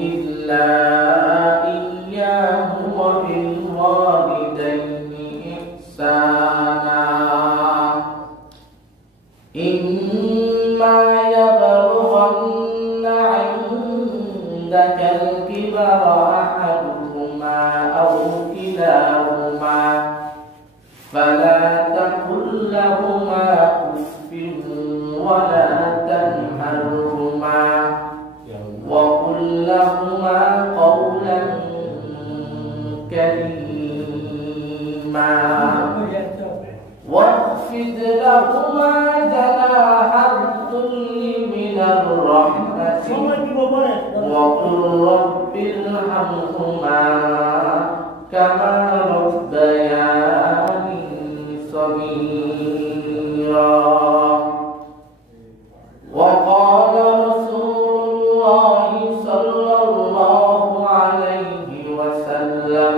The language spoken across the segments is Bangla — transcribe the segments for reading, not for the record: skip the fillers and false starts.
إلا إياه وبالوالدين إحسانا إما يبلغن عندك الكبر أحدهما أو كلاهما فلا تقل لهما أف ولا تنهرهما وقل لهما قولا كريما واخفض لهما جناح الذل من الرحمة وقل رب ارحمهما كما ربياني صغيرا. وقال رسول الله صلى الله عليه وسلم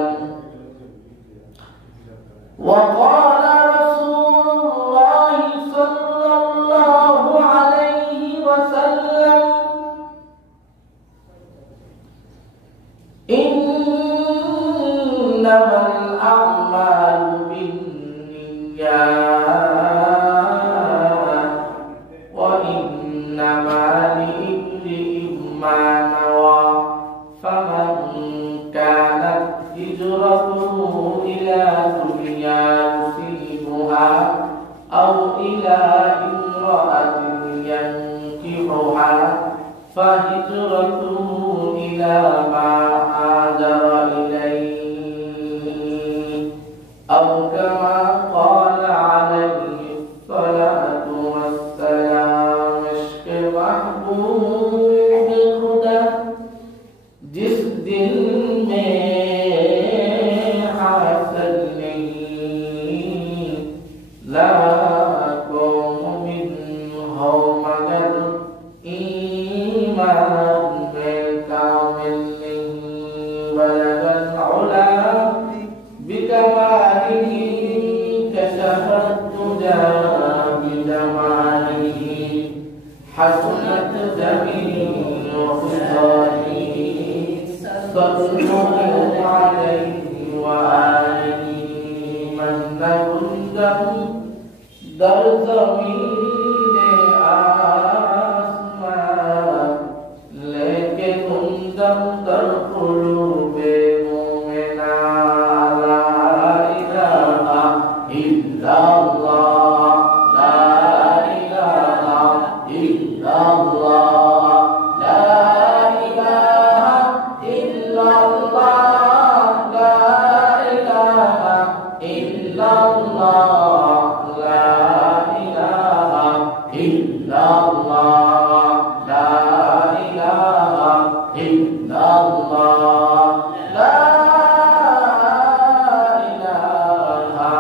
وقال رسول الله صلى الله عليه وسلم إنما الأعمال بالنيات وإنما لامرئ ما نوى فمن كانت هجرته إلى دنيا يصيبها أو إلى امرأة ينكحها فهجرته إلى ما هاجر إليه أو كما قال عليه الصلاة والسلام. عشق محبوب खुदा जिस दिल में हासिल नहीं लाखों मुमिन हो मगर ईमान में कामिल नहीं बलगल उला बिकमालिही कशफत तुजा बिजमालिही हसनत ज़मीन वख़ुदाई सल्लल्लाहु अलैहि वआलिही मन गुंदम दर ज़मीने आसमान लेके गुंदम दर क़ुलूबे मोमिना ला इलाहा इल्लल्लाह ला इलाहा इल्लल्लाह ला इलाहा इल्लल्लाह ला इलाहा इल्लल्लाह ला इलाहा इल्लल्लाह ला इलाहा इल्लल्लाह ला इलाहा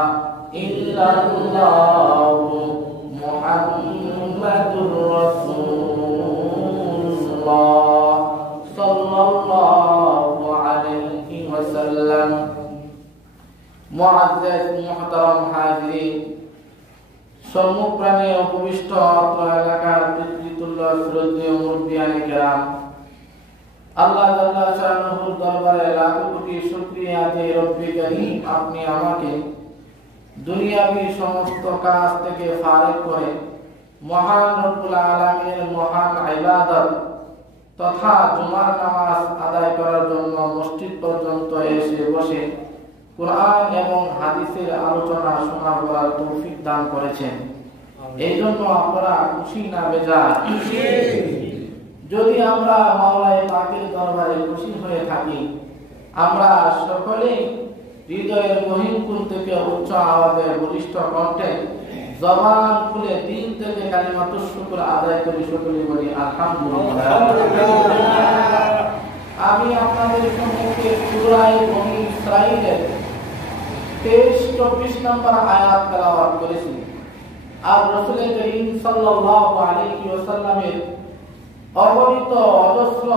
इल्लल्लाह मुहम्मदुर रसूलुल्लाह सल्लल्लाहु अलैहि वसल्लम। मुअज़्ज़ज़ मुहतरम हाज़िरीन, সম্মুখপ্রাণে উপবিষ্ট অত্র এলাকার পিতৃতুল্য শ্রদ্ধেয় মুরব্বিয়ানে কেরাম, আল্লাহ তাআলা শানুহুর দরবারে লাখো কোটি শুকরিয়া যে রব্বে করিম আপনি আমাকে দুনিয়াবী সমস্ত কাজ থেকে ফারিগ করে মহান রব্বুল আলামিনের মহান ইবাদত তথা জুমার নামাজ আদায় করার জন্য মসজিদ পর্যন্ত এসে বসে কুরআন এবং হাদিসের আলোচনা শোনা করার তৌফিক দান করেছেন। এই জন্য আপনারা খুশি না বেজার? যদি আমরা মাওলাই পাকের দরবারে খুশি হয়ে থাকি, আমরা সকলে হৃদয়ের মহিমকুল থেকে উচ্চ আওয়াজে বলিষ্ঠ কণ্ঠে জবান খুলে দিল থেকে কালিমাতুশ শুকর আদায় করি, সকলে বলি আলহামদুলিল্লাহ। আমি আপনাদের সম্মুখে সূরা বনী ইসরাঈলের 23-24 নম্বর আয়াত তেলাওয়াত করেছি। আর রাসূল করিম সাল্লাল্লাহু আলাইহি ওয়াসাল্লামের অগণিত অজস্র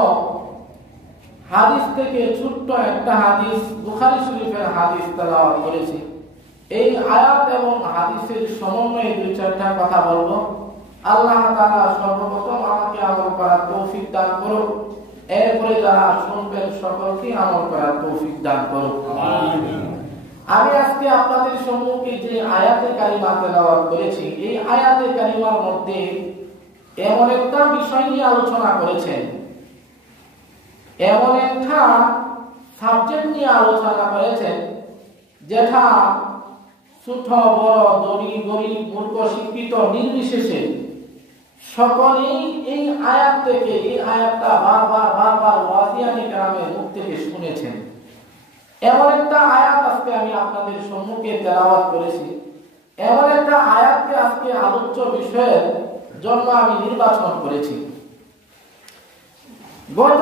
হাদিস থেকে ছোট্ট একটা হাদিস বুখারী শরীফের হাদিস তেলাওয়াত করেছি। এই আয়াত এবং হাদিসের সমন্বয়ে দুই চারটা কথা বলবো। আল্লাহ তাআলা সর্বপ্রথম আমাকে আমল করার তৌফিক দান করুন, এরপরে যারা শুনবেন সকলকে আমল করার তৌফিক দান করুন। আমিন। আমি আজকে আপনাদের সম্মুখে যে আয়াতে কারিমা তেলাওয়াত করেছি, এই আয়াতে কারিমার মধ্যে এমন একটা বিষয় নিয়ে আলোচনা করেছেন, এমন একটা সাবজেক্ট নিয়ে আলোচনা করেছেন যেটা ছোট বড়, ধনী গরিব, মূর্খ শিক্ষিত নির্বিশেষে সকলেই এই আয়াত থেকে, এই আয়াতটা বারবার ওয়াজিয়ানি কেরামের মুখ থেকে শুনেছেন। এমন একটা আয়াত আজকে আমি আপনাদের সম্মুখে তেলাওয়াত করেছি, এমন একটা আয়াতকে আজকে আলোচ্য বিষয়ের জন্য আমি নির্বাচন করেছি। গত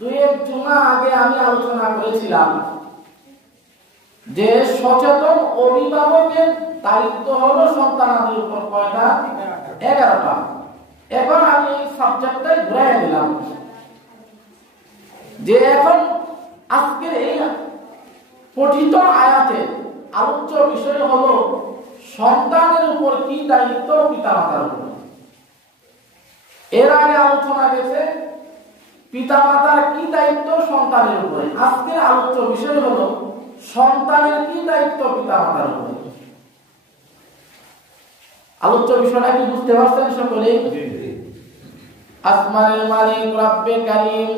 2-1 জুমা আগে আমি আলোচনা করেছিলাম যে সচেতন অভিভাবকের দায়িত্ব হলো সন্তানদের উপর কয়টা? 11টা। এখন আমি এই সাবজেক্টটাই ঘুরাই দিলাম যে এখন আজকের এই পঠিত আয়াতে আলোচ্য বিষয় হলো সন্তানের উপর কি দায়িত্ব পিতামাতার উপর। এর আগে আলোচনা গেছে পিতামাতার কি দায়িত্ব সন্তানের উপরে। আজকের আলোচ্য বিষয় হলো সন্তানের কি দায়িত্ব পিতামাতার উপরে। আলোচ্য বিষয়টা কি বুঝতে পারছেন সকলে? আসমানের মালিক রব্বে কারীম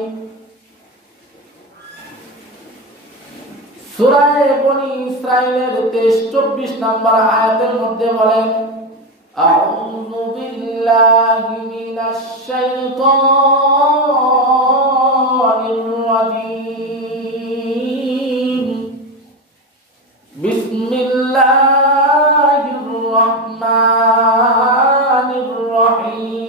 সূরা বনী ইসরাঈলের 23-24 নম্বর আয়াতের মধ্যে বলেন, আউযু বিল্লাহি মিনাশ শাইতানির রাজীম, বিসমিল্লাহির রাহমানির রহিম,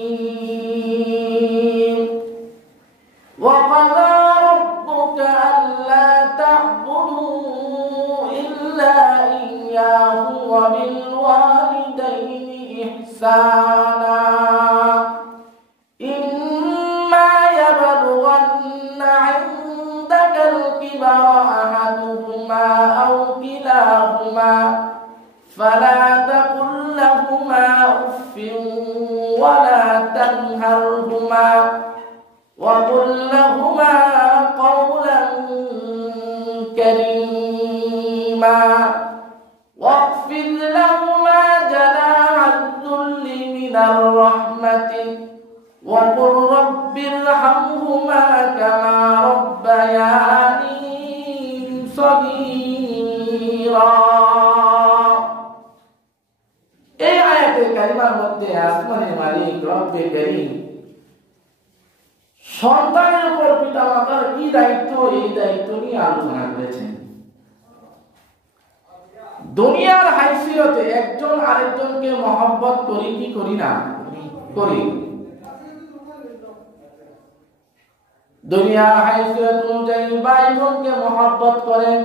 ওয়া ক্বাদা রাব্বুকা আল্লা তা'বুদু ইল্লা ইয়্যাহু ওয়া বিল ওয়ালিদাইনি ইহসানা, ইম্মা ইয়াবলুগান্না 'ইনদাকাল কিবরা আহাদুহুমা আও কিলাহুমা ফালা তাকুল লাহুমা উফফিন ওয়া লা তানহারহুমা ওয়া কুল লাহুমা قولا كريما واخفض لهما جناح الذل من الرحمة وقل رب ارحمهما كما ربياني صغيرا। এই আয়াতের কারিমার মধ্যে আসমানের মালিক রব্বে কারীম সন্তানের উপর পিতামাতার কি দায়িত্ব, এই দায়িত্ব নিয়ে আলোচনা করেছেন। দুনিয়ার হাইসিয়তে একজন আরেকজনকে মহব্বত করি কি করি না? করি। দুনিয়ার হাইসিয়ত অনুযায়ী ভাই বোনকে মহব্বত করেন,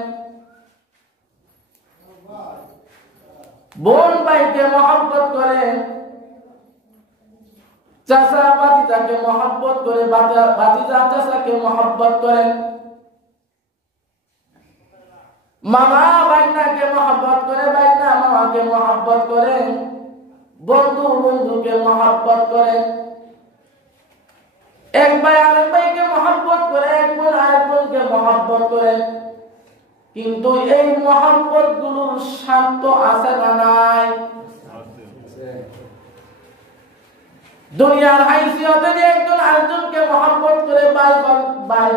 বোন ভাইকে মহব্বত করেন, চাচা ভাতিজাকে মহব্বত করে, ভাতিজা চাচাকে মহব্বত করেন, মামা ভাইনাকে মহব্বত করে, ভাইনা মামাকে মহব্বত করেন, বন্ধু বন্ধুকে মহব্বত করেন, এক ভাই আরেক ভাইকে মহব্বত করে, এক বোন আরেক বোনকে মহব্বত করেন। কিন্তু এই মহব্বত গুলোর শান্ত আছে না নাই? দুনিয়ার হাইসিয়তে যে একজন আরেকজনকে মহব্বত করে, ভাই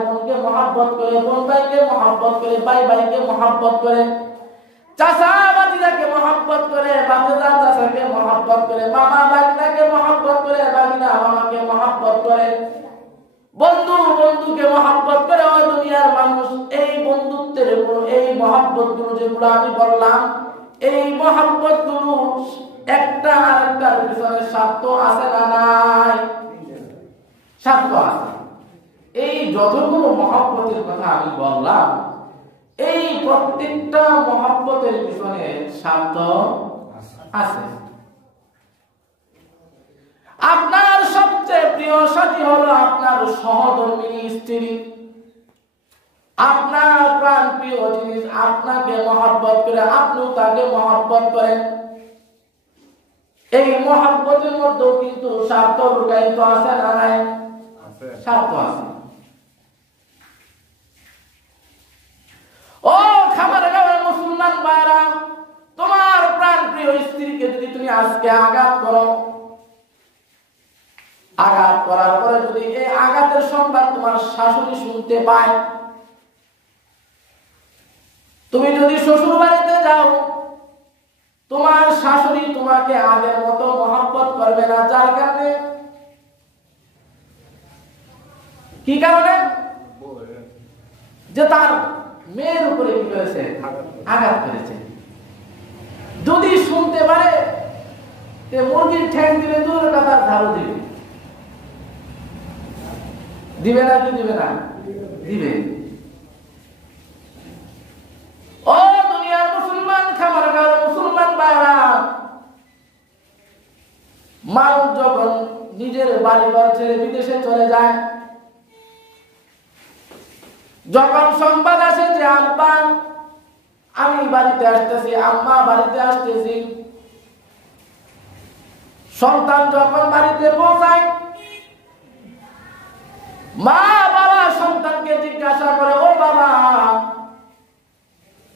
বোনকে মহব্বত করে, বোন ভাইকে মহব্বত করে, ভাই ভাইকে মহব্বত করে, চাচা ভাতিজাকে মহব্বত করে, ভাতিজা চাচাকে মহব্বত করে, মামা ভাগনাকে মহব্বত করে, ভাগনা মামাকে মহব্বত করে, বন্ধু বন্ধুকে মহব্বত করে। ও দুনিয়ার মানুষ, এই বন্ধুত্বের গুলো, এই মহব্বত গুলো যেগুলো আমি বললাম, এই মহব্বত গুলো একটা আরেকটার পিছনে স্বার্থ আছে না নাই? স্বার্থ আছে। এই যতগুলো মহব্বতের কথা আমি বললাম, এই প্রত্যেকটা মহব্বতের পিছনে স্বার্থ আছে। আপনার সবচেয়ে প্রিয় সাথী হলো আপনার সহধর্মিণী স্ত্রী, আপনার প্রাণ প্রিয় জিনিস আপনাকে মহব্বত করে, আপনিও তাকে মহব্বত করেন। এই মহব্বতের মধ্যেও কিন্তু স্বার্থ লুকায়িত আছে না নাই? স্বার্থ আছে। ও খামারগাঁওয়ের মুসলমান ভাইরা, তোমার প্রাণ প্রিয় স্ত্রীকে যদি তুমি আজকে আঘাত করো, আঘাত করার পরে যদি এই আঘাতের সংবাদ তোমার শাশুড়ি শুনতে পায়, তুমি যদি শ্বশুর বাড়িতে যাও, তোমার শাশুড়ি তোমাকে আগের মতো মহব্বত করবে না। যার কারণে, কি কারণে? যে তার মেয়ের উপরে কি করেছে? আঘাত করেছে। যদি শুনতে পারে, মুরগির ঠ্যাং দিলে দূরের কথা ঝাড়ু দিবে, দিবে না? কি দিবে না? দিবে। ও দুনিয়ার মুসলমান, খামারগাঁওয়ের মুসলমান ভাইরা, মানুষ যখন নিজের বাড়িঘর ছেড়ে বিদেশে চলে যায়, যখন সংবাদ আসে যে আব্বা আমি বাড়িতে আসতেছি, আম্মা বাড়িতে আসতেছি, সন্তান যখন বাড়িতে পৌঁছায়, মা বাবা সন্তানকে জিজ্ঞাসা করে, ও বাবা,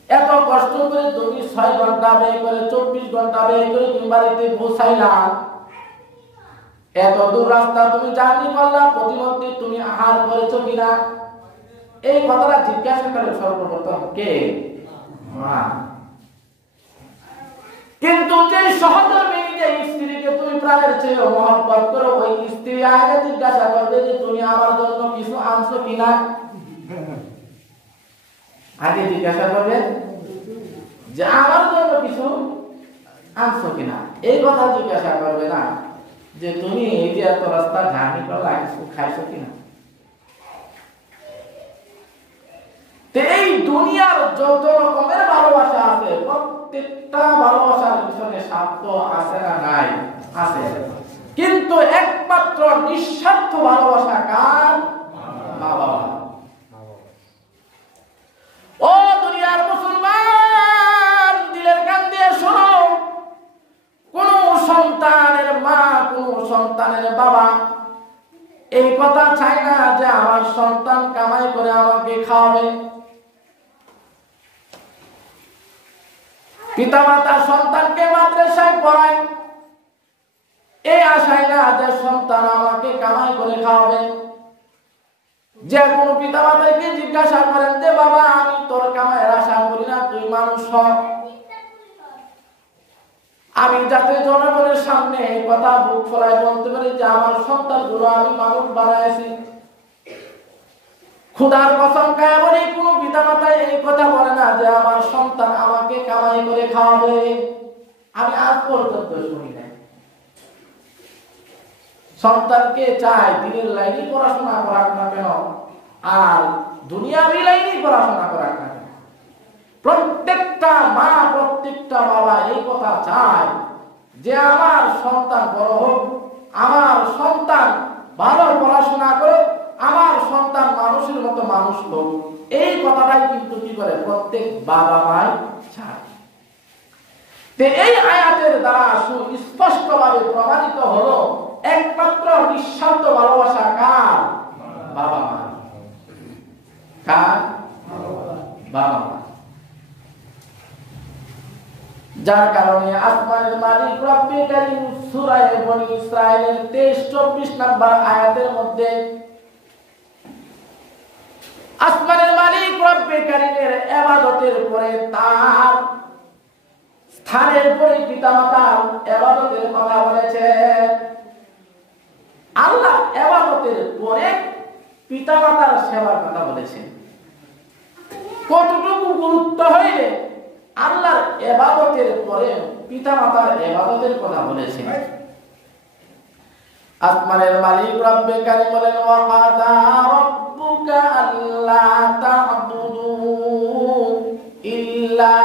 এত কষ্ট করে তুমি 6 ঘন্টা ব্যয় করে 24 ঘন্টা ব্যয় করে তুমি বাড়িতে পৌঁছাইলা, এত দূর রাস্তা তুমি জার্নি করলা, প্রতিমধ্যে তুমি আহার করেছো কিনা? এই কথাটা জিজ্ঞাসা করে সর্বপ্রথম কে? মা। কিন্তু যে সহধর্মী যে স্ত্রীকে তুমি প্রাণের চেয়ে মহব্বত করো, ওই স্ত্রী আগে জিজ্ঞাসা করবে যে তুমি আমার জন্য কিছু আনছো কিনা। আগে জিজ্ঞাসা করবে যে আমার জন্য কিছু আনছো কিনা। এই কথা জিজ্ঞাসা করবে না যে তুমি এই যে এত রাস্তা জার্নি করলা, কিছু খাইছো কিনা। এই দুনিয়ার যত রকমের ভালোবাসা আছে, প্রত্যেকটা ভালোবাসার পিছনে স্বার্থ আছে না নাই? আছে। কিন্তু একমাত্র নিঃস্বার্থ ভালোবাসা কার? মা বাবা। ও দুনিয়ার মুসলমান, দিলের কান দিয়ে শোনো, কোন সন্তানের মা, কোন সন্তানের বাবা এই কথা চায় না যে আমার সন্তান কামাই করে আমাকে খাওয়াবে। পিতামাতা সন্তানকে মাদ্রাসায় পড়ায় এই আশায় না যে সন্তান আমাকে কামাই করে খাওয়াবে। যে কোনো পিতামাতাকে জিজ্ঞাসা করেন যে বাবা, আমি তোর কামাইয়ের আশা করি না, তুই মানুষ হ, আমি যাতে জনগণের সামনে এই কথা বুক ফোলায় বলতে পারি যে আমার সন্তানগুলো আমি মানুষ বানাইছি। খুদার কসম খায় বলি, কোন পিতামাতা এই কথা বলে না যে আমার সন্তান আমাকে কামাই করে খাওয়াবে। আমি আজ পর্যন্ত শুনি নাই। সন্তানকে চাই দিনের লাইনে পড়াশোনা করাক না কেন, আর দুনিয়াবি লাইনে পড়াশোনা করাক না কেন, প্রত্যেকটা মা, প্রত্যেকটা বাবা এই কথা চায় যে আমার সন্তান বড় হোক, আমার সন্তান ভালো পড়াশোনা করুক, আমার সন্তান মানুষের মতো মানুষ হোক। এই কথাটাই কিন্তু কি করে প্রত্যেক বাবা মাই চায়। এই আয়াতের দ্বারা সুস্পষ্টভাবে প্রমাণিত হলো একমাত্র নিঃস্বার্থ ভালোবাসা কার? বাবা মা। কার? বাবা মা। যার কারণে আসমানের মালিক রব্বে কারীম সূরা বনী ইসরাঈলের 23-24 নম্বর আয়াতের মধ্যে আসমানের মালিক রব্বে কারীমের ইবাদতের পরে তার স্থানের পরে পিতামাতার ইবাদতের কথা বলেছেন। আল্লাহ ইবাদতের পরে পিতামাতার সেবার কথা বলেছেন। কতটুকু গুরুত্ব হইলে আল্লাহর ইবাদতের পরে পিতামাতার ইবাদতের কথা বলেছেন। আসমানের মালিক রব্বে কারীম বলেন, ওয়া কাদা রাব্বুকা আল্লা তা'বুদু ইল্লা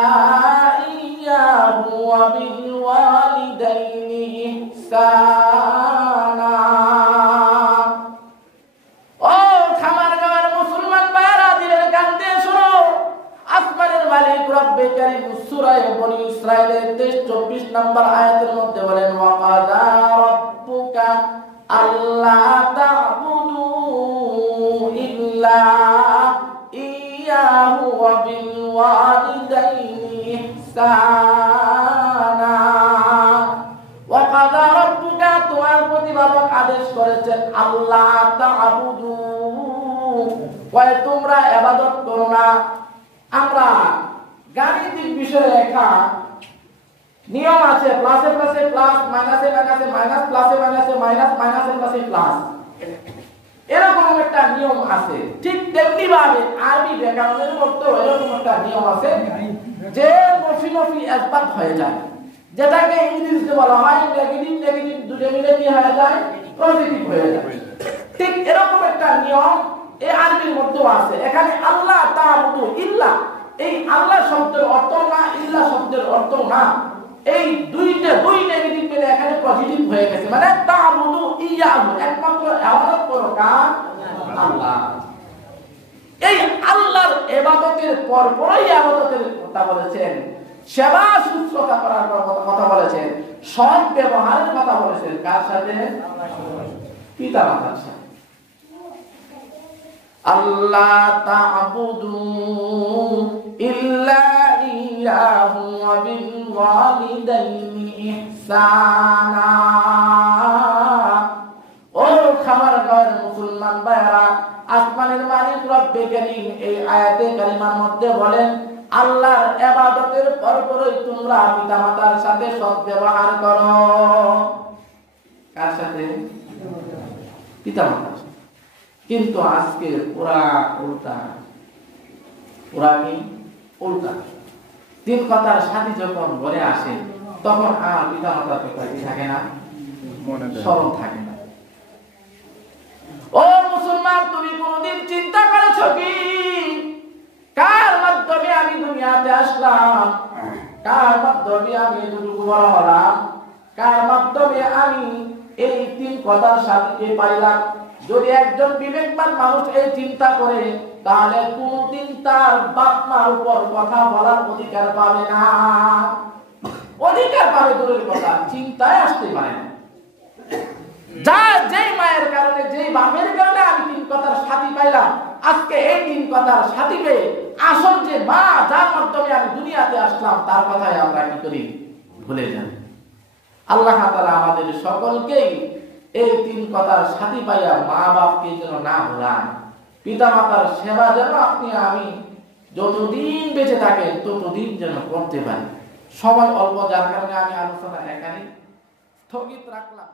ইয়্যাহু ওয়া বিল ওয়ালিদাইনি ইহসানা। ও খামারগাঁওয়ের মুসলমান ভাইরা, দিলের কান দিয়ে শোনো, আসমানের মালিক রব্বে কারীম সূরা বনী ইসরাঈলের 23-24 নম্বর আয়াতের মধ্যে বলেন, ওয়া وبالوالدين إحسانا وقضى ربك তোমার প্রতিপালক আদেশ করেছেন আল্লাহ তা'বুদু ওয়া তোমরা ইবাদত করো না। আমরা গাণিতিক বিষয়ে একটা নিয়ম আছে, প্লাসে প্লাসে প্লাস, মাইনাসে মাইনাসে মাইনাস, প্লাসে মাইনাসে মাইনাস, মাইনাসে প্লাসে প্লাস, এরকম একটা নিয়ম আছে। ঠিক তেমনি ভাবে আরবি ব্যাকরণের মধ্যেও এরকম একটা নিয়ম আছে যে নফি নফি ইসবাত হয়ে যায়, যেটাকে ইংরেজিতে বলা হয় নেগেটিভ নেগেটিভ দুটো মিলে কি হয়ে যায়, পজিটিভ হয়ে যায়। ঠিক এরকম একটা নিয়ম এই আরবির মধ্যেও আছে। এখানে আল্লাহ তা'বুদু ইল্লা, এই আল্লাহ শব্দের অর্থ না ইল্লা শব্দের অর্থ না, এই দুই নেগেটিভ মিলে এখানে পজিটিভ হয়ে গেছে। মানে তা'বুদু ইয়াহু, একমাত্র ইবাদত করো কার, আল্লাহ। এই আল্লাহর ইবাদতের পরপরই ইবাদতের কথা বলেছেন, সেবা শুশ্রূষা করার কথা বলেছেন, সৎ ব্যবহারের কথা বলেছেন। কার সাথে? পিতা মাতার সাথে। আল্লাহ তা'বুদু ইল্লা ইয়াহু ওয়া বিল ওয়ালিদাইনি ইহসানা। ও খামারগাঁওয়ের মুসলমান ভাইরা, আসমানের মালিক রব্বে কারীম এই আয়াতে কারিমার মধ্যে বলেন আল্লাহর ইবাদতের পরপরই তোমরা পিতামাতার সাথে সৎ ব্যবহার করো। কার সাথে? পিতামাতার সাথে। কিন্তু আজকে পুরা উল্টা, পুরা কি উল্টা। তিন কথার সাথী যখন ঘরে আসে তখন আর পিতামাতার কথা কি থাকে না, স্মরণ থাকে না। ও মুসলমান, তুমি কোনদিন চিন্তা করেছো কি কার মাধ্যমে আমি দুনিয়াতে আসলাম, কার মাধ্যমে আমি এতটুকু বড় হলাম, কার মাধ্যমে আমি এই তিন কথার সাথীকে পাইলাম? যদি একজন বিবেকবান মানুষ এই চিন্তা করে তাহলে কোনদিন তার বাপ মার উপর কথা বলার অধিকার পাবে না। অধিকার পাবে দূরের কথা, চিন্তায় আসতে পারে না। যা যেই মায়ের কারণে, যেই বাপের কারণে আমি তিন কথার সাথী পাইলাম, আজকে এই তিন কথার সাথী পেয়ে আসল যে মা যার মাধ্যমে আমি দুনিয়াতে আসলাম তার কথাই আমরা কি করি, ভুলে যাই। আল্লাহ তাআলা আমাদের সকলকেই এই তিন কথার সাথী পাইয়া মা বাপকে যেন না ভুলান, পিতা মাতার সেবা যেন আপনি আমি যতদিন বেঁচে থাকেন ততদিন যেন করতে পারি। সময় অল্প, যার কারণে আমি আলোচনা এখানে স্থগিত রাখলাম।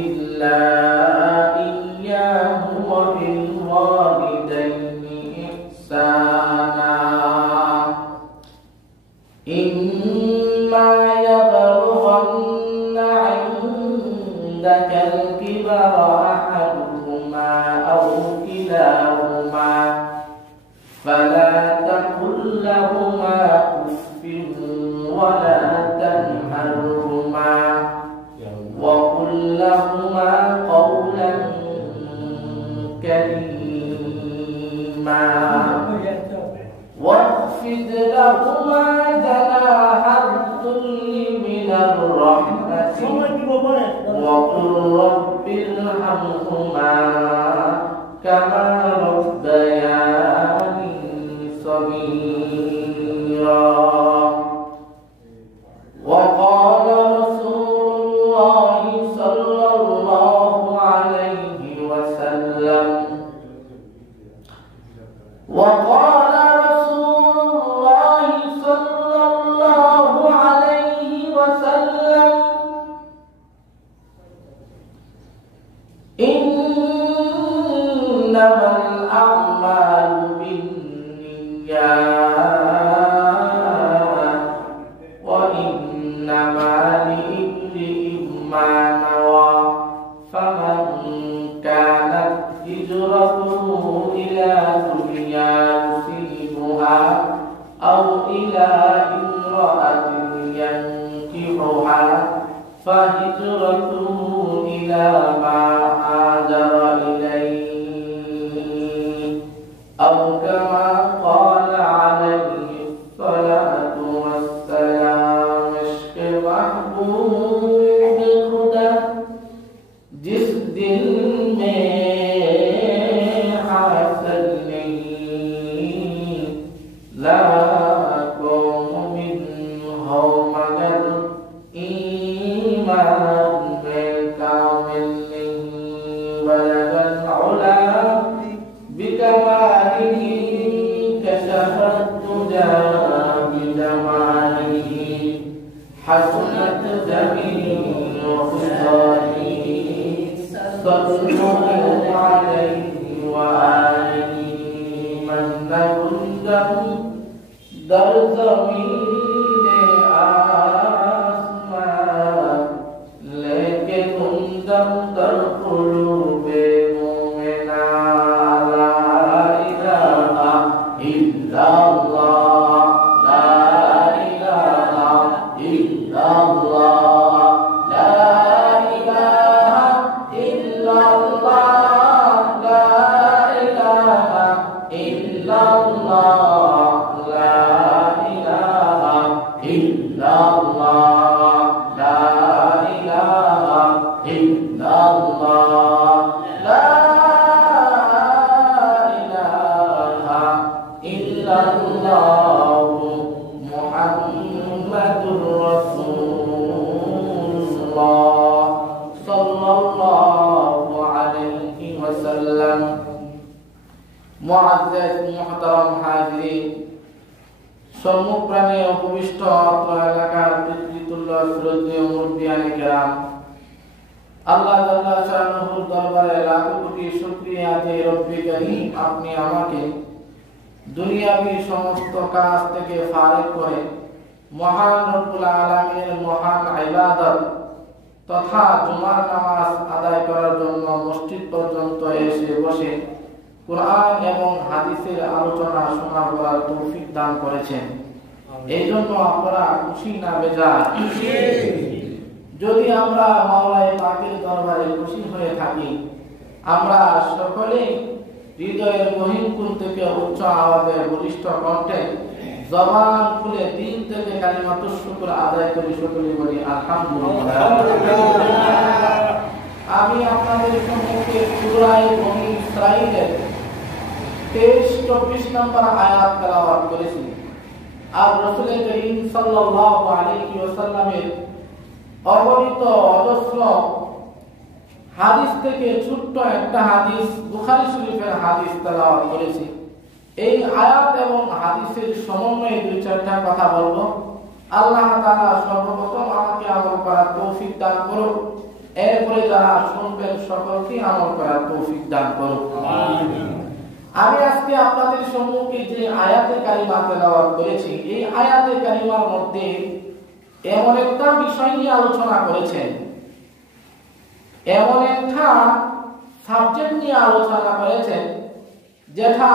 إلا إياه وبالوالدين إحسانا إما يبلغن عندك الكبر أحدهما أو كلاهما فلا تقل لهما أف ولا تنهرهما وقل لهما قولا كريما واخفض لهما جناح الذل من الرحمة وقل رب ارحمهما كما ربياني صغيرا وقال رسول الله صلى الله عليه وسلم وقال رسول الله صلى الله عليه وسلم إنما الأعمال بالنيات وإنما لامرئ ما نوى فمن كانت هجرته إلى دنيا يصيبها أو إلى امرأة ينكحها فهجرته إلى ما هاجر إليه أو كما قال عليه الصلاة والسلام عشق محبوب खुदा जिस दिल में हासिल नहीं लाखों मुमिन हो मगर ईमान में कामिल नहीं बलगल उला बिकमालिही कशफत तुजा बिजमालिही हसनत जमीन खुदाई सल्लल्लाहु अलैहि वआलिहि मन गुंजम दर ज़मीने आसमान लेके गुंजम दर क़ुलूबे मोमिना ला इलाहा इल्लल्लाह ला इलाहा इल्लल्लाह ला इलाहा इल्लल्लाह ला इलाहा इल्लल्लाह ला इलाहा इल्लल्लाह ला इलाहा इल्लल्लाह ला इलाहा इल्लल्लाह मुहम्मदुर रसूलुल्लाह सल्लल्लाहु अलैहि वसल्लम मुअज्जज मुहतरम हाजिरीन সম্মুখপ্রাণে উপবিষ্ট অত্র এলাকার পিতৃতুল্য শ্রদ্ধেয় মুরব্বিয়ানে কেরাম আল্লাহ তাআলা শানুহুর দরবারে লাখো কোটি শুকরিয়া যে রব্বি করিম আপনি আমাকে দুনিয়াবী সমস্ত কাজ থেকে ফারিগ করে মহান রব্বুল আলামিনের মহান ইবাদত তথা জুমার নামাজ আদায় করার জন্য মসজিদ পর্যন্ত এসে বসে কুরআন এবং হাদিসের আলোচনা শোনা করার তৌফিক দান করেছেন। এই জন্য আপনারা খুশি না বেজার? যদি আমরা মাওলায়ে পাকের দরবারে খুশি হয়ে থাকি, আমরা সকলে হৃদয়ের মহিমকুল থেকে উচ্চ আওয়াজে বলিষ্ঠ কণ্ঠে জবান খুলে দিল থেকে কালিমাতুশ শুকর আদায় করি, সকলে বলি আলহামদুলিল্লাহ। আমি আপনাদের সম্মুখে সূরা বনী ইসরাঈলের 23-24 নম্বর আয়াত তেলাওয়াত করেছি। আর রাসূল করিম সাল্লাল্লাহু আলাইহি ওয়াসাল্লামের অগণিত অজস্র হাদিস থেকে ছোট্ট একটা হাদিস বুখারী শরীফের হাদিস তেলাওয়াত করেছি। এই আয়াত এবং হাদিসের সমন্বয়ে দুই চারটা কথা বলবো। আল্লাহ তাআলা সর্বপ্রথম আমাকে আমল করার তৌফিক দান করুন, এরপরে যারা শুনবেন সকলকে আমল করার তৌফিক দান করুন। আমিন। আমি আজকে আপনাদের সম্মুখে যে আয়াতে কারিমা তেলাওয়াত করেছি, এই আয়াতে কারিমার মধ্যে এমন একটা বিষয় নিয়ে আলোচনা করেছেন, এমন একটা সাবজেক্ট নিয়ে আলোচনা করেছেন যেটা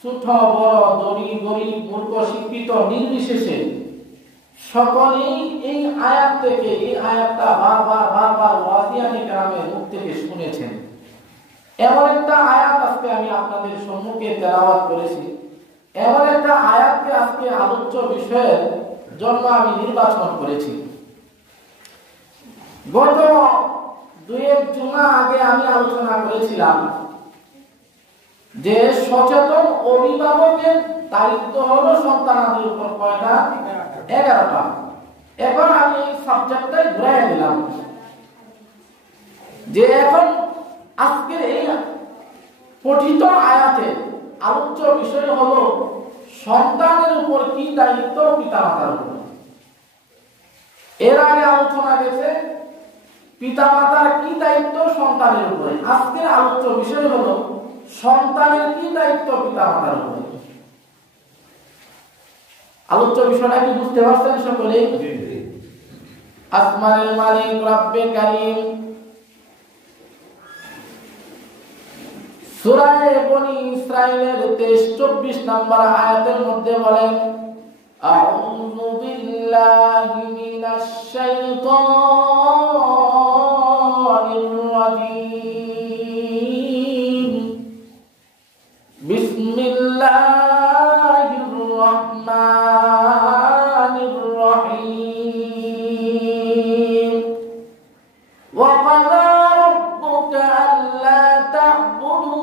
ছোট বড় ধনী গরিব মূর্খ শিক্ষিত নির্বিশেষে সকলেই এই আয়াত থেকে, এই আয়াতটা বারবার ওয়াজিয়ানি কেরামের মুখ থেকে শুনেছেন। এমন একটা আয়াত আজকে আমি আপনাদের সম্মুখে তেলাওয়াত করেছি, এমন একটা আয়াতকে আজকে আলোচ্য বিষয়ের জন্য আমি নির্বাচন করেছি। গত দুয়েক জুমা আগে আমি আলোচনা করেছিলাম যে সচেতন অভিভাবকের দায়িত্ব হলো সন্তানাদের উপর কয়টা? 11টা। এখন আমি এই সাবজেক্টটাই ঘুরাই দিলাম যে এখন আজকের এই পঠিত আয়াতে আলোচ্য বিষয় হলো সন্তানের উপর কি দায়িত্ব পিতামাতার উপর। এর আগে আলোচনা গেছে পিতামাতার কি দায়িত্ব সন্তানের উপরে। আজকের আলোচ্য বিষয় হলো সন্তানের কি দায়িত্ব পিতামাতার উপরে। আলোচ্য বিষয়টা কি বুঝতে পারছেন সকলে? আসমানের মালিক রব্বে কারীম সূরা বনী ইসরাঈলের 23-24 নম্বর আয়াতের মধ্যে বলেন, আউযু বিল্লাহি মিনাশ শাইতানির রাজীম, বিসমিল্লাহির রাহমানির রহিম, ওয়া ক্বাদা রাব্বুকা আল্লা তা'বুদু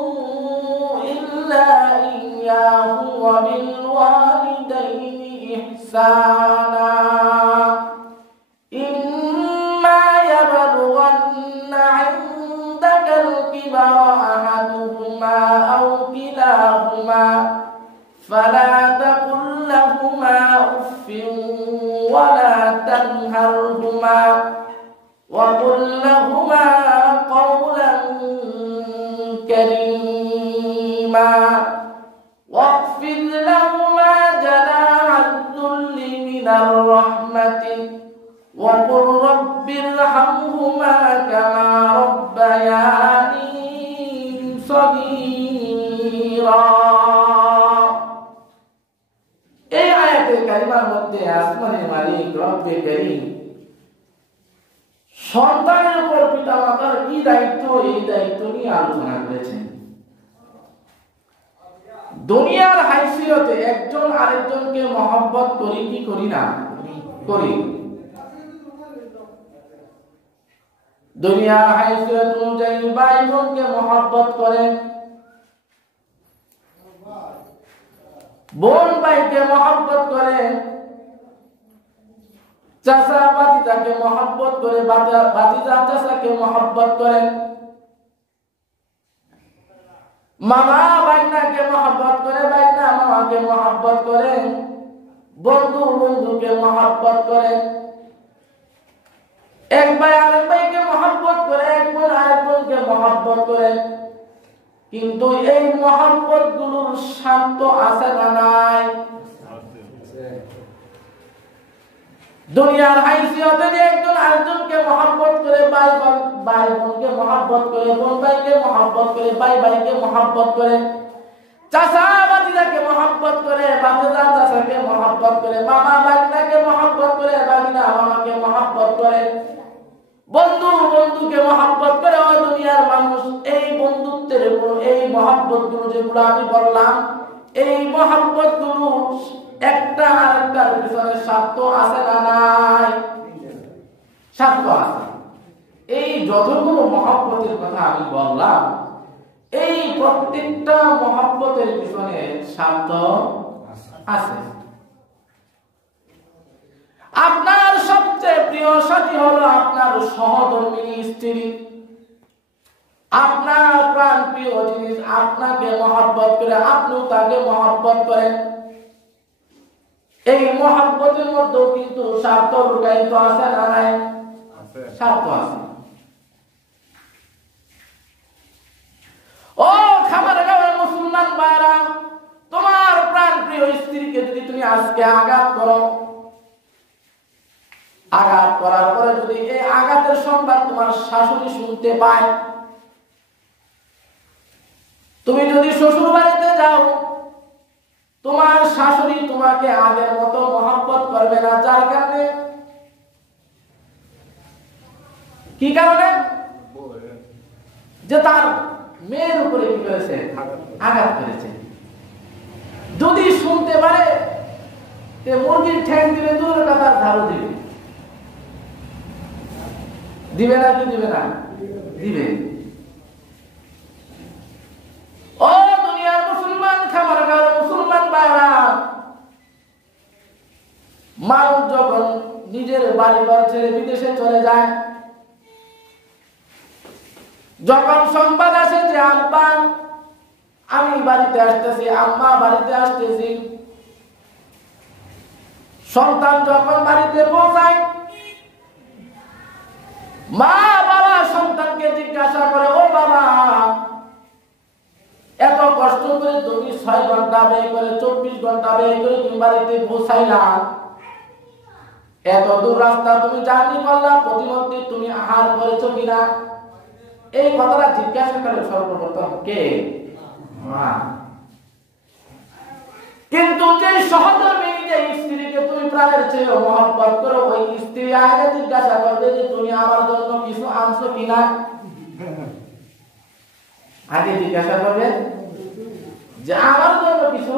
ইল্লা ইয়্যাহু ওয়া বিল ওয়ালিদাইনি ইহসানা, ইম্মা ইয়াবলুগান্না 'ইনদাকাল কিবারা আহাদুহুমা আও কিলাহুমা ফালা তাকুল লাহুমা উফফিন ওয়া লা তানহারহুমা ওয়া কুল লাহুমা কওলান কারীমা ওয়াখফিদ লাহুমা জানাহাদ যুল্লি মিনার রাহমাতি ওয়া কুর রাব্বিরহামহুমা কামা রাব্বায়ানি সগীরা। এই আয়াতের কারিমার মধ্যে আসমানের মালিক রব্বে কারীম সন্তানের উপর পিতামাতার কি দায়িত্ব, এই দায়িত্ব নিয়ে আলোচনা করেছেন। দুনিয়ার হাইসিয়তে একজন আরেকজনকে মহব্বত করি কি করি না? করি। দুনিয়ার হাইসিয়ত অনুযায়ী ভাই বোনকে মহব্বত করেন, বোন ভাইকে মহব্বত করেন, চাচা ভাতিজাকে মহব্বত করে, ভাতিজা চাচাকে মহব্বত করেন, মামা ভাইনাকে মহব্বত করে, ভাইনা মামাকে মহব্বত করেন, বন্ধু বন্ধুকে মহব্বত করেন, এক ভাই আরেক ভাইকে মহব্বত করে, এক বোন আরেক বোনকে মহব্বত করে। কিন্তু এই মহব্বত গুলোর শান্ত আছে না নাই? দুনিয়ার হাইসিয়তে যে একজন আরেকজনকে মহব্বত করে, ভাই বোনকে মহব্বত করে, বোন ভাইকে মহব্বত করে, ভাই ভাইকে মহব্বত করে, চাচা ভাতিজাকে মহব্বত করে, ভাতিজা চাচাকে মহব্বত করে, মামা ভাগনাকে মহব্বত করে, ভাগনা মামাকে মহব্বত করে, বন্ধু বন্ধুকে মহব্বত করে। ও দুনিয়ার মানুষ, এই বন্ধুত্বের এই মহব্বত গুলো যেগুলো আমি বললাম, এই মহব্বত গুলো একটা আরেকটার পিছনে স্বার্থ আছে না নাই? স্বার্থ আছে। এই যতগুলো মহব্বতের কথা আমি বললাম, এই প্রত্যেকটা মহব্বতের পিছনে স্বার্থ আছে। আপনার সবচেয়ে প্রিয় সাথী হলো আপনার সহধর্মিণী স্ত্রী, আপনার প্রাণ প্রিয় জিনিস আপনাকে মহব্বত করে, আপনিও তাকে মহব্বত করেন। এই মহব্বতের মধ্যেও কিন্তু স্বার্থ লুকায়িত আছে না নাই? স্বার্থ আছে। ও খামারগাঁওয়ের মুসলমান ভাইরা, তোমার প্রাণ প্রিয় স্ত্রীকে যদি তুমি আজকে আঘাত করো, আঘাত করার পরে যদি এই আঘাতের সংবাদ তোমার শাশুড়ি শুনতে পায়, তুমি যদি শ্বশুর বাড়িতে যাও, তোমার শাশুড়ি তোমাকে আগের মতো মহব্বত করবে না। যার কারণে, কি কারণে? যে তার মেয়ের উপরে কি করেছে? আঘাত করেছে। যদি শুনতে পারে, মুরগির ঠ্যাং দিবে, দূরের কথা ঝাড়ু দিবে। দিবে না কি দিবে না? দিবে। ও দুনিয়ার মুসলমান, খামারগাঁওয়ের মুসলমান ভাইরা, মানুষ যখন নিজের বাড়িঘর ছেড়ে বিদেশে চলে যায়, যখন সংবাদ আসে যে আব্বা আমি বাড়িতে আসতেছি, আম্মা বাড়িতে আসতেছি, সন্তান যখন বাড়িতে পৌঁছায়, মা বাবা সন্তানকে জিজ্ঞাসা করে, ও বাবা, এত কষ্ট করে তুমি 6 ঘন্টা ব্যয় করে 24 ঘন্টা ব্যয় করে তুমি বাড়িতে পৌঁছাইলা, এত দূর রাস্তা তুমি জার্নি করলা, প্রতিমধ্যে তুমি আহার করেছো কিনা? এই কথাটা জিজ্ঞাসা করে সর্বপ্রথম কে? মা। কিন্তু যে সহধর্মী, যে স্ত্রীকে তুমি প্রাণের চেয়ে মহব্বত করো, ওই স্ত্রী আগে জিজ্ঞাসা করবে যে তুমি আমার জন্য কিছু আনছো কিনা। আগে জিজ্ঞাসা করবে যে আমার জন্য কিছু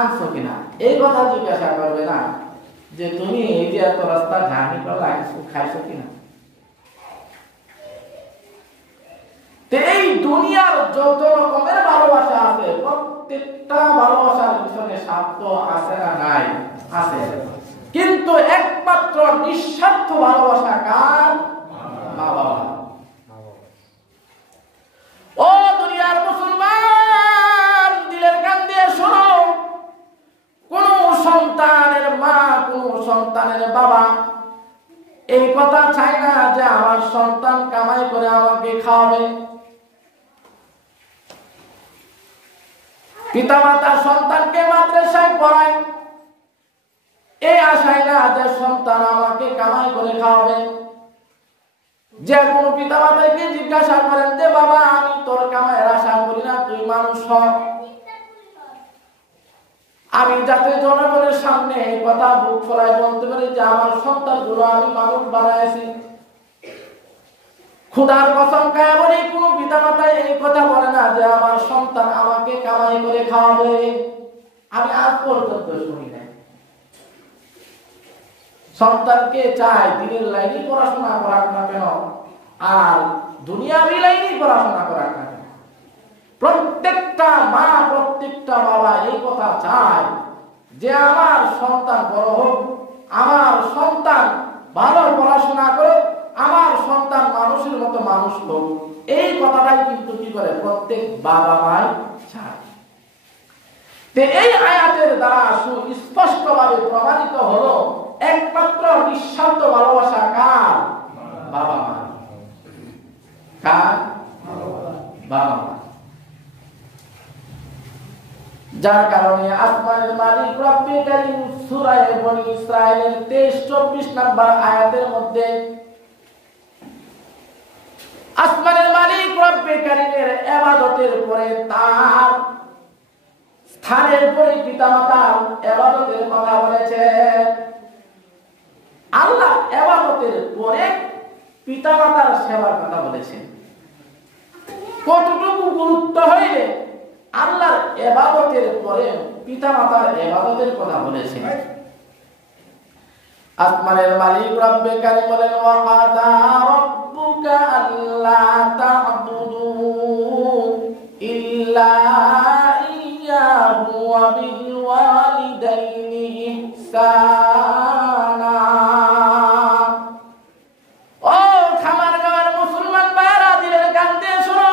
আনছো কিনা। এই কথা জিজ্ঞাসা করবে না যে তুমি এই যে এত রাস্তা জার্নি করলা, কিছু খাইছো কিনা। এই দুনিয়ার যত রকমের ভালোবাসা আছে, প্রত্যেকটা ভালোবাসার পিছনে স্বার্থ আছে না নাই? আছে। কিন্তু একমাত্র নিঃস্বার্থ ভালোবাসা কার? মা বাবা। ও দুনিয়ার মুসলমান, দিলের কান দিয়ে শোনো, কোন সন্তানের মা, কোন সন্তানের বাবা এই কথা চায় না যে আমার সন্তান কামাই করে আমাকে খাওয়াবে। পিতামাতা সন্তানকে মাদ্রাসায় পড়ায় এই আশায় না যে সন্তান আমাকে কামাই করে খাওয়াবে। যে কোনো পিতামাতাকে জিজ্ঞাসা করেন যে বাবা, আমি তোর কামাইয়ের আশা করি না, তুই মানুষ হ, আমি যাতে জনগণের সামনে এই কথা বুক ফোলায় বলতে পারি যে আমার সন্তানগুলো আমি মানুষ বানাইছি। খুদার কসম খায় বলি, কোন পিতামাতা এই কথা বলে না যে আমার সন্তান আমাকে কামাই করে খাওয়াবে। আমি আজ পর্যন্ত শুনি নাই। সন্তানকে চায় দিনের লাইনে পড়াশোনা করাক না কেন, আর দুনিয়াবি লাইনে পড়াশোনা করাক না কেন, প্রত্যেকটা মা, প্রত্যেকটা বাবা এই কথা চায় যে আমার সন্তান বড় হোক, আমার সন্তান ভালো পড়াশোনা করুক, আমার সন্তান মানুষের মতো মানুষ হোক। এই কথাটাই কিন্তু কি করে প্রত্যেক বাবা মাই চায়। এই আয়াতের দ্বারা সুস্পষ্টভাবে প্রমাণিত হলো একমাত্র নিঃস্বার্থ ভালোবাসা কার? বাবা মা। কার? বাবা মা। যার কারণে আসমানের মালিক রব্বে কারীম সূরা বনী ইসরাঈলের 23-24 নম্বর আয়াতের মধ্যে আসমানের মালিক রব্বে কারীমের ইবাদতের পরে তার স্থানের পরে পিতামাতার ইবাদতের কথা বলেছে। আল্লাহ ইবাদতের পরে পিতামাতার সেবার কথা বলেছেন। কতটুকু গুরুত্ব হইলে আল্লাহর ইবাদতের পরে পিতামাতার ইবাদতের কথা বলেছেন। আসমানের মালিক রব্বে কারীম বলেন, ওয়া কাদা রাব্বুকা আল্লা তা'বুদু ইল্লা ইয়্যাহু ওয়া বিল ওয়ালিদাইনি ইহসানা। ও খামারগাঁওয়ের মুসলমান ভাইরা, দিলের কান দিয়ে শোনো,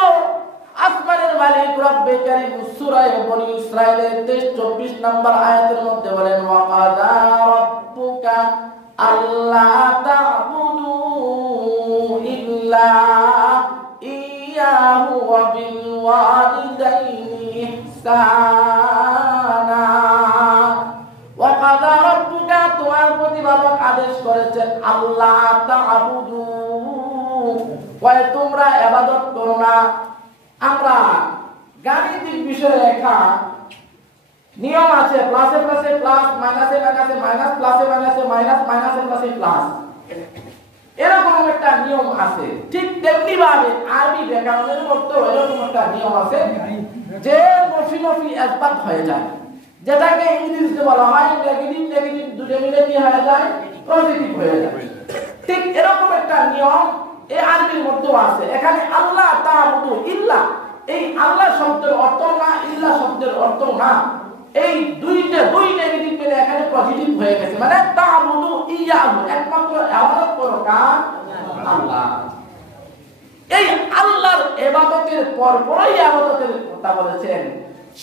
আসমানের মালিক রব্বে কারীম সূরা বনী ইসরাঈলের 23-24 নম্বর আয়াতের মধ্যে বলেন ওয়া কাযা রাব্বুকা আল্লা তা'বুদু ইল্লা ইয়াহু ওয়া বিল ওয়ালিদাইনি ইহসানা। ওয়া কাযা রাব্বুকা, তোমার প্রতিপালক আদেশ করেছেন আল্লাহ তা'বুদু, ওয়াই তোমরা ইবাদত করো না। আমরা গাণিতিক বিষয়ে লেখা নিয়ম আছে, প্লাসে প্লাসে প্লাস, মাইনাসে মাইনাসে মাইনাস, প্লাসে মাইনাসে মাইনাস, মাইনাসে প্লাসে প্লাস, এরকম একটা নিয়ম আছে। ঠিক তেমনি ভাবে আরবি ব্যাকরণের মধ্যে এরকম একটা নিয়ম আছে যে নফি নফি ইসবাত হয়ে যায়, যেটাকে ইংরেজিতে বলা হয় নেগেটিভ নেগেটিভ দুটো মিলে কি হয়ে যায়, পজিটিভ হয়ে যায়। ঠিক এরকম একটা নিয়ম এই আরবির মধ্যেও আছে। এখানে আল্লাহ তা'বুদু ইল্লা, এই আল্লাহ শব্দের অর্থ না ইল্লা শব্দের অর্থ না, এই দুই নেগেটিভ মিলে এখানে পজিটিভ হয়ে গেছে। মানে তা'বুদু ইয়াহু, একমাত্র ইবাদত করো কার, আল্লাহ। এই আল্লাহর ইবাদতের পরপরই ইবাদতের কথা বলেছেন,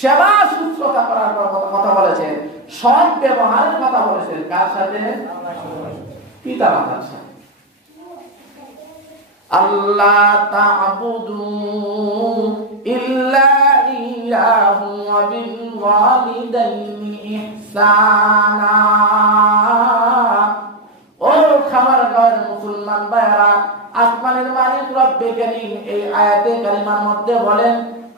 সেবা শুশ্রূষা করার কথা বলেছেন, সৎ ব্যবহারের কথা বলেছেন। কার সাথে? পিতা মাতার সাথে। আল্লাহ তা'বুদু ইল্লা ইয়াহু ওয়া বিল ওয়ালিদাইনি ইহসানা। ও খামারগাঁওয়ের মুসলমান ভাইরা, আসমানের মালিক রব্বে কারীম এই আয়াতে কারিমার মধ্যে বলেন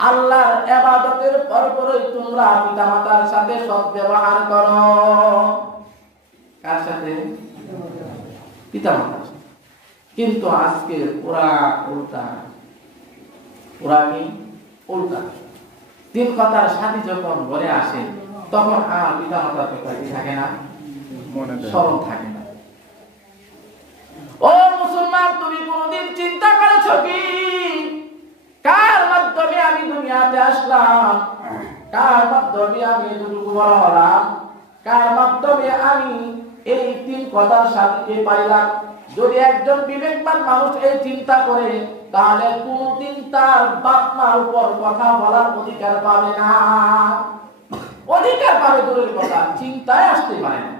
আল্লাহর ইবাদতের পরপরই তোমরা পিতামাতার সাথে সৎ ব্যবহার করো। কার সাথে? পিতামাতার সাথে। কিন্তু আজকে পুরা উল্টা, পুরা কি উল্টা। তিন কথার সাথে যখন ঘরে আসে তখন আর পিতামাতার কথা কি থাকে না, স্মরণ থাকে না। ও মুসলমান, তুমি কোনদিন চিন্তা করেছো কি কার মাধ্যমে আমি দুনিয়াতে আসলাম, কার মাধ্যমে আমি এতটুকু বড় হলাম, কার মাধ্যমে আমি এই তিন কথার সাথে পাইলাম? যদি একজন বিবেকবান মানুষ এই চিন্তা করে তাহলে কোনদিন তার বাপ মার উপর কথা বলার অধিকার পাবে না। অধিকার পাবে দূরের কথা, চিন্তায় আসতে পারে না।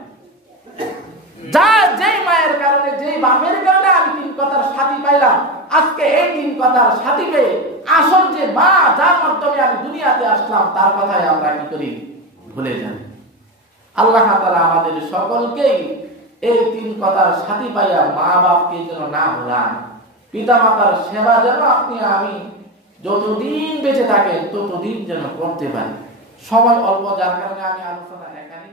যা যেই মায়ের কারণে, যেই বাপের কারণে আমি তিন কথার সাথী পাইলাম, আজকে এই তিন কথার সাথী পেয়ে আসল যে মা যার মাধ্যমে আমি দুনিয়াতে আসলাম তার কথাই আমরা কি করি, ভুলে যাই। আল্লাহ তাআলা আমাদের সকলকেই এই তিন কথার সাথী পাইয়া মা বাপকে যেন না ভুলান, পিতা মাতার সেবা যেন আপনি আমি যতদিন বেঁচে থাকেন ততদিন যেন করতে পারি। সময় অল্প, যার কারণে আমি আলোচনা এখানে